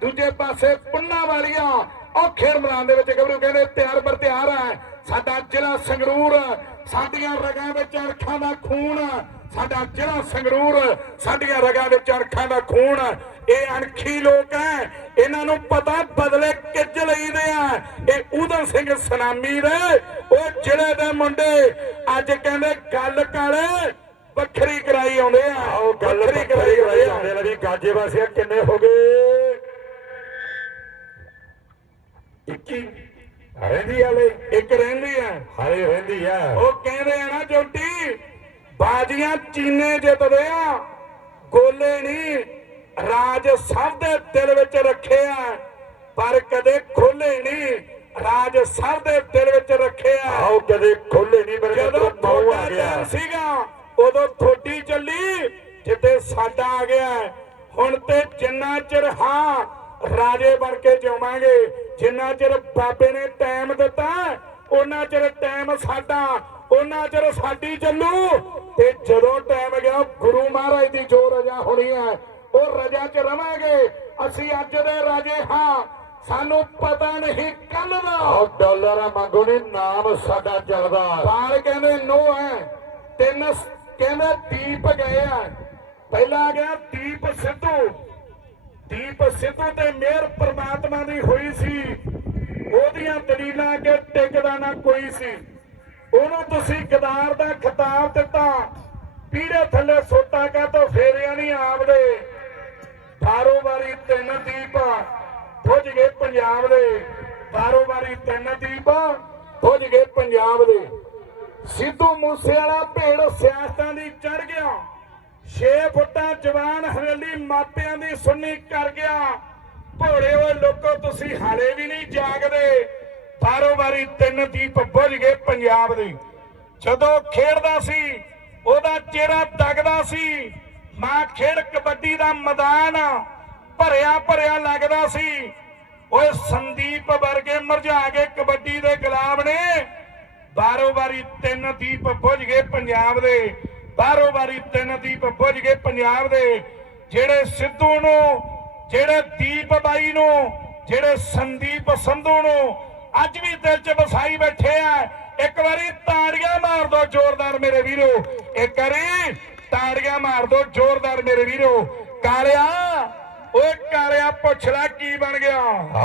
ਦੂਜੇ ਪਾਸੇ ਪੁੰਨਾ ਵਾਲੀਆਂ ਉਹ ਖੇਡ ਮੈਦਾਨ ਦੇ ਵਿੱਚ ਗੱਭਰੂ ਕਹਿੰਦੇ ਤਿਆਰ ਬਰ ਤਿਆਰ ਹੈ। ਸਾਡਾ ਜ਼ਿਲ੍ਹਾ ਸੰਗਰੂਰ ਸਾਡੀਆਂ ਰਗਾਂ ਵਿੱਚ ਅਣਖਾਂ ਦਾ ਖੂਨ ਸਾਡਾ ਜ਼ਿਲ੍ਹਾ ਸੰਗਰੂਰ ਸਾਡੀਆਂ ਰਗਾਂ ਵਿੱਚ ਅਣਖਾਂ ਦਾ ਖੂਨ। ਇਹ ਅਣਖੀ ਲੋਕ ਹੈ ਇਹਨਾਂ ਨੂੰ ਪਤਾ ਬਦਲੇ ਕਿੱਜ ਲਈਦੇ ਆ। ਇਹ ਉਦਮ ਸਿੰਘ ਸਨਾਮੀ ਦੇ ਉਹ ਜ਼ਿਲ੍ਹੇ ਦੇ ਮੁੰਡੇ। ਅੱਜ ਕਹਿੰਦੇ ਗੱਲ ਕਰ ਵੱਖਰੀ ਕਰਾਈ ਆਉਂਦੇ ਆ। ਗੱਲ ਵੱਖਰੀ ਕਰਾਈ ਆਉਂਦੇ ਆ ਵੀ ਗਾਜੇ ਵਾਸੀਆ ਕਿੰਨੇ ਹੋ ਗਏ? 21 ਰਹਿੰਦੀ ਵਾਲੇ ਇੱਕ ਰਹਿੰਦੀ ਆ। ਹਾਲੇ ਰਹਿੰਦੀ ਆ। ਉਹ ਕਹਿੰਦੇ ਆ ਨਾ ਜੋਟੀ ਬਾਜੀਆਂ ਚੀਨੇ ਜਿੱਤਦੇ ਆ। ਗੋਲੇ ਨਹੀਂ ਰਾਜ ਸਭ ਦੇ ਦਿਲ ਵਿੱਚ ਰੱਖਿਆ ਪਰ ਕਦੇ ਖੋਲੇ ਨਹੀਂ ਰਾਜ ਸਭ ਦੇ ਦਿਲ ਵਿੱਚ ਰੱਖਿਆ ਆਓ ਕਦੇ ਖੋਲੇ ਨਹੀਂ ਮੇਰੇ ਜਦੋਂ ਪਾਉ ਆ ਗਿਆ। ਸੀਗਾ ਉਦੋਂ ਥੋੜੀ ਚੱਲੀ ਜਿੱਤੇ ਸਾਡਾ ਆ ਗਿਆ। ਹੁਣ ਤੇ ਜਿੰਨਾ ਚਿਰ ਹਾਂ ਰਾਜੇ ਬਣ ਕੇ ਜਿਵਾਂਗੇ ਜਿੰਨਾ ਚਿਰ ਬਾਬੇ ਨੇ ਟਾਈਮ ਦਿੱਤਾ ਉਹਨਾਂ ਚਿਰ ਟਾਈਮ ਸਾਡਾ ਉਹਨਾਂ ਚਿਰ ਸਾਡੀ ਚੱਲੂ। ਤੇ ਜਦੋਂ ਟਾਈਮ ਗਿਆ ਗੁਰੂ ਮਹਾਰਾਜ ਦੀ ਜੋ ਰਜਾ ਹੋਣੀ ਹੈ ਉਹ ਰਜਾ 'ਚ ਰਵਾਂਗੇ। ਅਸੀਂ ਅੱਜ ਦੇ ਰਾਜੇ ਹਾਂ। ਸਾਨੂੰ ਪਤਾ ਨਹੀਂ ਕੱਲ ਦਾ। ਆਓ ਡਾਲਰਾਂ ਮੰਗੋ ਨੇ ਨਾਮ ਸਾਡਾ ਚੱਲਦਾ ਬਾਲ ਕਹਿੰਦੇ ਨੋ ਹੈ। ਤਿੰਨ ਕਹਿੰਦੇ ਦੀਪ ਗਏ ਆ ਪਹਿਲਾ ਗਿਆ ਦੀਪ ਸਿੱਧੂ। ਦੀਪ ਸਿੱਧੂ ਤੇ ਮਿਹਰ ਪ੍ਰਮਾਤਮਾ ਦੀ ਹੋਈ ਸੀ। ਉਹਦੀਆਂ ਦਲੀਲਾਂ ਅੱਗੇ ਟਿਕਦਾ ਨਾ ਕੋਈ ਸੀ। ਉਹਨੂੰ ਤੁਸੀਂ ਗਦਾਰ ਦਾ ਖਿਤਾਬ ਦਿੱਤਾ। ਪੀੜੇ ਥੱਲੇ ਸੋਟਾ ਕਾ ਤੋਂ ਫੇਰਿਆ ਨਹੀਂ ਆਪਦੇ ਬਾਰੋਬਾਰੀ ਤਿੰਨ ਦੀਪ ਪੁੱਜ ਗਏ ਪੰਜਾਬ ਦੇ। ਬਾਰੋਬਾਰੀ ਤਿੰਨ ਦੀਪ ਪੁੱਜ ਗਏ ਪੰਜਾਬ ਦੇ। ਸਿੱਧੂ ਮੂਸੇ ਵਾਲਾ ਭੇੜ ਸਿਆਸਤਾਂ ਦੀ ਚੜ ਗਿਆ 6 ਫੁੱਟਾਂ ਜਵਾਨ ਹਵੇਲੀ ਮਾਪਿਆਂ ਦੀ ਸੁਣਨੀ ਕਰ ਗਿਆ। ਭੋੜੇ ਹੋਏ ਲੋਕੋ, ਤੁਸੀਂ ਹਾਲੇ ਵੀ ਨਹੀਂ ਜਾਗਦੇ। ਬਾਰੋਬਾਰੀ ਤਿੰਨ ਦੀਪ ਬੁੱਝ ਗਏ ਪੰਜਾਬ ਦੇ। ਜਦੋਂ ਖੇਡਦਾ ਸੀ, ਉਹਦਾ ਚਿਹਰਾ ਦਗਦਾ ਸੀ। ਮਾਂ ਖੇਡ ਕਬੱਡੀ ਦਾ ਮੈਦਾਨ ਭਰਿਆ ਭਰਿਆ ਲੱਗਦਾ ਸੀ। ਓਏ ਸੰਦੀਪ ਵਰਗੇ ਮਰਝਾ ਕੇ ਕਬੱਡੀ ਦੇ ਗੁਲਾਮ ਨੇ। ਬਾਰੋ ਬਾਰੀ ਤਿੰਨ ਦੀਪ ਬੁੱਝ ਗਏ ਪੰਜਾਬ ਦੇ। ਬਾਰੋ ਬਾਰੀ ਤਿੰਨ ਦੀਪ ਬੁੱਝ ਗਏ ਪੰਜਾਬ ਦੇ, ਜਿਹੜੇ ਸਿੱਧੂ ਨੂੰ, ਜਿਹੜੇ ਦੀਪ ਬਾਈ ਨੂੰ, ਜਿਹੜੇ ਸੰਦੀਪ ਸੰਧੂ ਨੂੰ ਅੱਜ ਵੀ ਦਿਲ 'ਚ ਵਸਾਈ ਬੈਠੇ ਆ। ਇੱਕ ਵਾਰੀ ਤਾੜੀਆਂ ਮਾਰ ਦੋ ਜ਼ੋਰਦਾਰ ਮੇਰੇ ਵੀਰੋ। ਇੱਕ ਵਾਰੀ ਤਾੜੀਆਂ ਮਾਰ ਦੋ ਜ਼ੋਰਦਾਰ ਮੇਰੇ ਵੀਰੋ। ਕਾਲਿਆ, ਓਏ ਕਾਲਿਆ, ਪੁੱਛ ਲੈ ਕੀ ਬਣ ਗਿਆ।